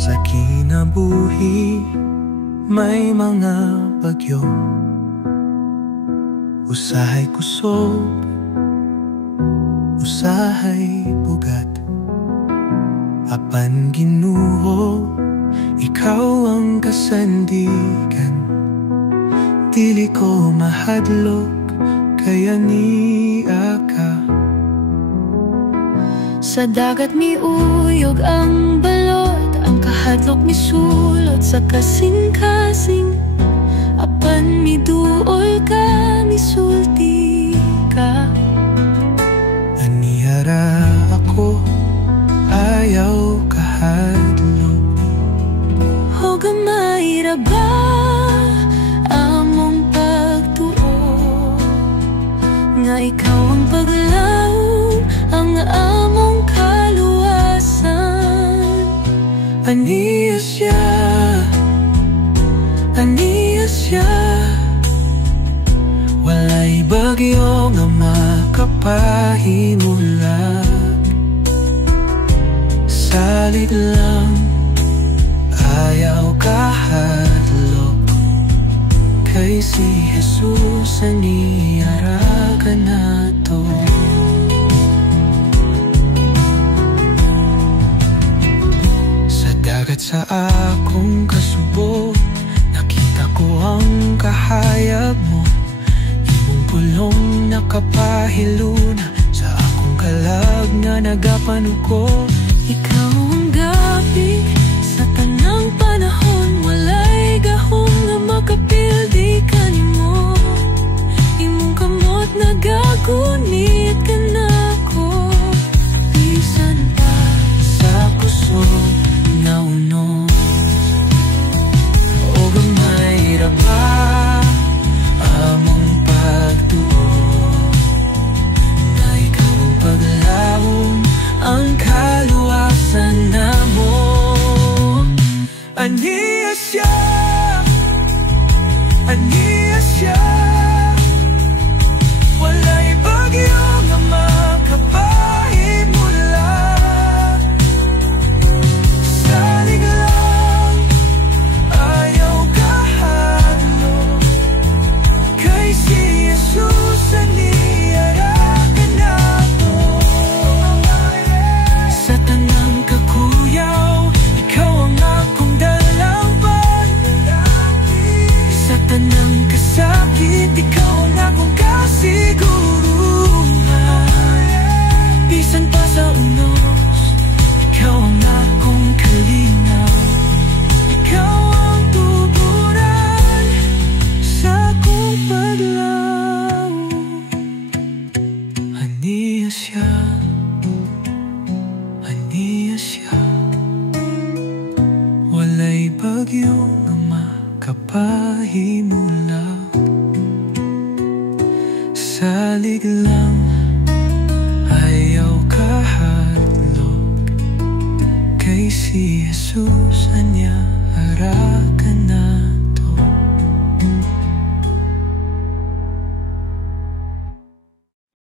Sa kinabuhi may mga bagyo, usahay kusog, usahay bugat. Apan Ginoo, ikaw ang kasandigan. Dili ko mahadlok, kaya niya ka. Sa dagat miuyog ang balot, ang kahadlok misulot sa kasing-kasing. Apan miduol ka, misulti ka. Anihara ako, ayaw kahadlok. O gamay ra ba among pagtuo, nga ikaw ang paglaom, ang among kaluwasan. Aniya siya, aniya siya. Walay bagyo nga makapahimulag. Salit lang, ayaw kahadlok. Kay si Jesus aniyara ka nato. Sa dagat sa akong kasubo, nakita ko ang kahayag mo. Imong pulong nakapahiluna sa akong kalag nga nagapanuko. Ikaw ang gabi sa tanang panahon, walay gahom nga makapildi ka nimo. Imong kamot nagagunit ka nako, bisan pa sa kusog na unos. O gamay ra ba among pagtuo, na ikaw ang paglaom, ang kaluwasan namo. Aniya siya, aniya siya. Walay bagyo nga makapahimulag. Salig lang, ayaw kahadlok. Kay si Jesus aniyara ka nato. Sa tanang kakuyaw, ikaw ang akong dalawan. Sa tanang kasakit, ikaw ang akong kasiguruhan. Bisan pa sa unos, ikaw ang akong kalinaw. Ikaw ang tuguran sa akong paglaw. Aniya siya, aniya siya. Walay bagyo nga makapahimulag. Salig lang, ayaw kahadlok. Kay si Jesus anya harap.